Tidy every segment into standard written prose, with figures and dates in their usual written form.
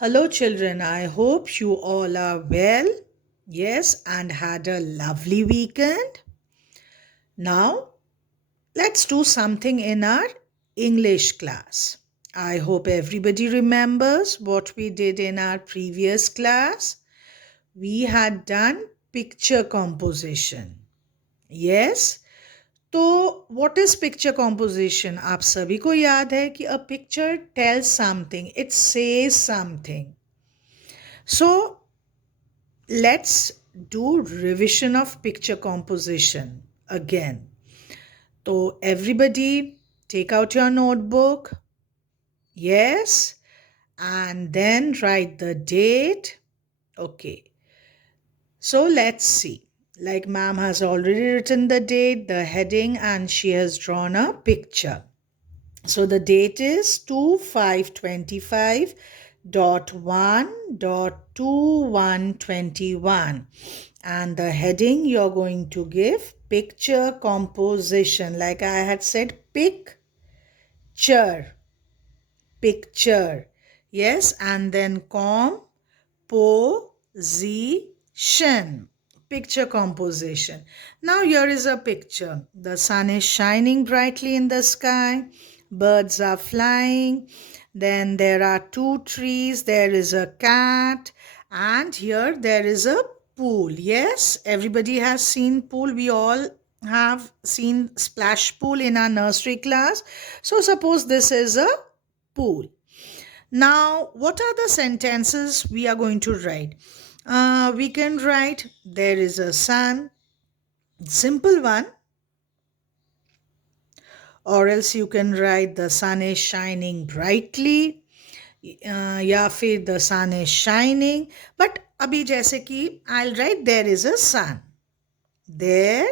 Hello, children. I hope you all are well. Yes, and had a lovely weekend. Now, let's do something in our English class. I hope everybody remembers what we did in our previous class. We had done picture composition. Yes, तो what is picture composition? आप सभी को याद है कि a picture tells something, it says something. So let's do revision of picture composition again. So everybody take out your notebook. Yes. And then write the date. Okay. So let's see. Like ma'am has already written the date, the heading, and she has drawn a picture. So the date is 2525 dot 1 dot 2121, and the heading you're going to give picture composition, like I had said, picture. Yes, and then composition, picture composition. Now here is a picture. The sun is shining brightly in the sky, birds are flying, then there are two trees, there is a cat, and here there is a pool. Yes, everybody has seen pool. We all have seen splash pool in our nursery class. So suppose this is a pool. Now, what are the sentences we are going to write? We can write, there is a sun, simple one, or else you can write, the sun is shining brightly, या फिर the sun is shining. But अभी जैसे कि I'll write, there is a sun. There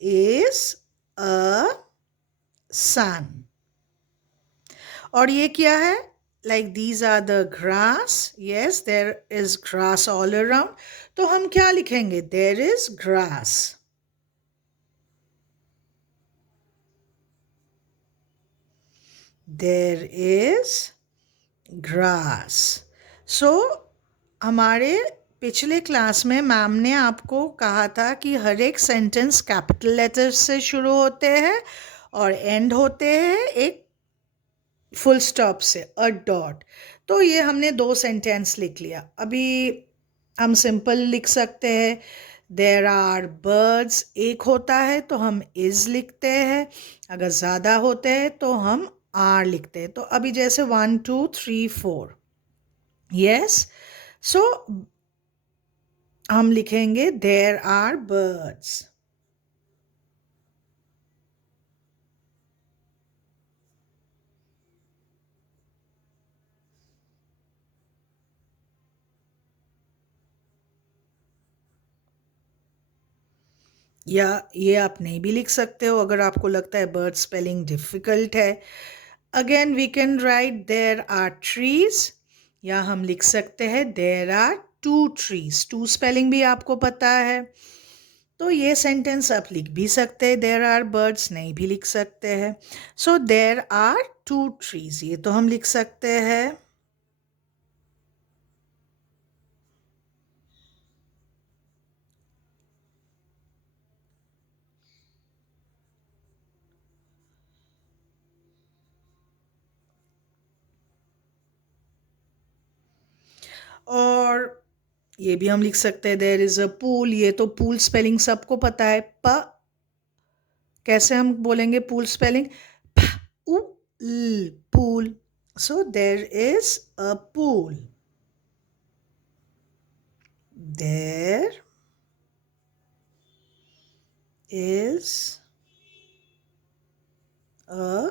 is a sun. और ये क्या है? Like these are the grass. Yes, there is grass all around. तो हम क्या लिखेंगे? There is grass. There is grass. So हमारे पिछले क्लास में मैम ने आपको कहा था कि हर एक सेंटेंस कैपिटल लेटर से शुरू होते हैं और एंड होते हैं एक फुल स्टॉप से, अ डॉट. तो ये हमने दो सेंटेंस लिख लिया. अभी हम सिंपल लिख सकते हैं, देर आर बर्ड्स. एक होता है तो हम इज लिखते हैं, अगर ज़्यादा होते हैं तो हम आर लिखते हैं. तो अभी जैसे 1 2 3 4. यस, सो हम लिखेंगे देर आर बर्ड्स. या ये आप नहीं भी लिख सकते हो अगर आपको लगता है बर्ड स्पेलिंग डिफ़िकल्ट है. Again we can write there are trees, या हम लिख सकते हैं there are two trees. Two spelling भी आपको पता है, तो ये सेंटेंस आप लिख भी सकते हैं. देर आर बर्ड्स नहीं भी लिख सकते हैं. सो देर आर टू ट्रीज, ये तो हम लिख सकते हैं. और ये भी हम लिख सकते हैं देयर इज़ अ पूल. ये तो पूल स्पेलिंग सबको पता है. प कैसे हम बोलेंगे पूल स्पेलिंग? प उ ल, pool. So there is a pool. There is a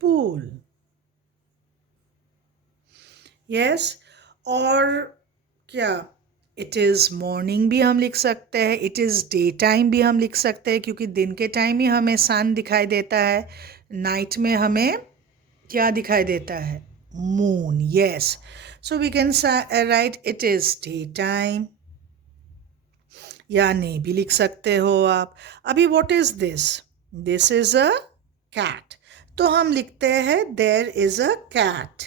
pool. Yes, और क्या, इट इज़ मॉर्निंग भी हम लिख सकते हैं, इट इज़ डे टाइम भी हम लिख सकते हैं, क्योंकि दिन के टाइम ही हमें सन दिखाई देता है, नाइट में हमें क्या दिखाई देता है? Moon. Yes, so we can write it is day time, या नहीं भी लिख सकते हो आप. अभी what is this? This is a cat. तो हम लिखते हैं there is a cat.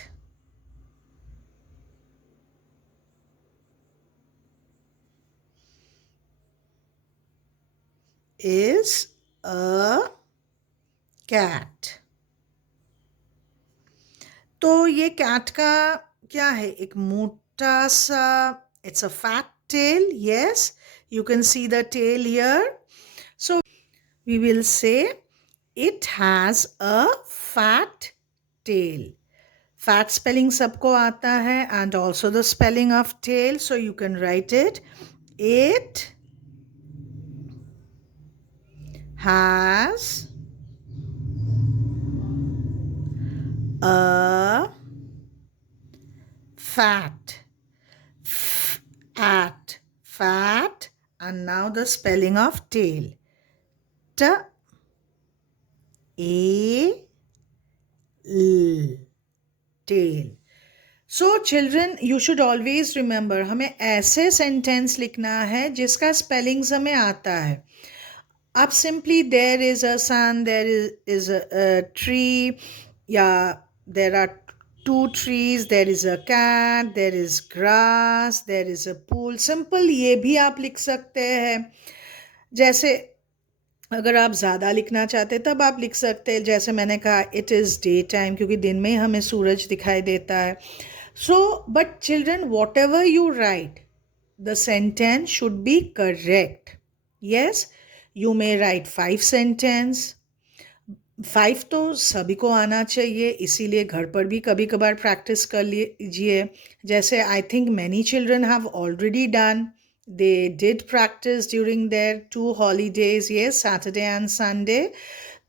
is a cat. तो ये कैट का क्या है? एक मोटा सा, it's a fat tail. Yes, you can see the tail here. So we will say it has a fat tail. Fat spelling सबको आता है, and also the spelling of tail, so you can write it. It has a fat, fat, and now the spelling of tail. T A L, tail. So children, you should always remember, हमें ऐसे sentence लिखना है जिसका spellings हमें आता है. आप simply there is a sun, there is a tree, या there are two trees, there is a cat, there is grass, there is a pool. Simple ये भी आप लिख सकते हैं. जैसे अगर आप ज़्यादा लिखना चाहते तब आप लिख सकते हैं, जैसे मैंने कहा इट इज़ डे टाइम, क्योंकि दिन में हमें सूरज दिखाई देता है. So but children, what ever you right, the sentence should be correct. Yes, you may right 5 sentence. 5 तो सभी को आना चाहिए, इसीलिए घर पर भी कभी कभार प्रैक्टिस कर लीजिए. जैसे I think many children have already done. They did practice during their 2 holidays, yes, Saturday and Sunday.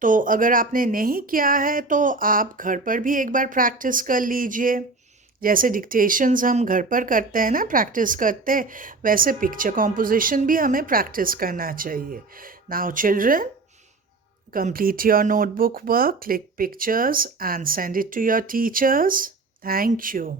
तो अगर आपने नहीं किया है तो आप घर पर भी एक बार प्रैक्टिस कर लीजिए. जैसे डिक्टेशंस हम घर पर करते हैं ना, प्रैक्टिस करते हैं, वैसे पिक्चर कॉम्पोजिशन भी हमें प्रैक्टिस करना चाहिए. Now children, complete your notebook work, click pictures and send it to your teachers. Thank you.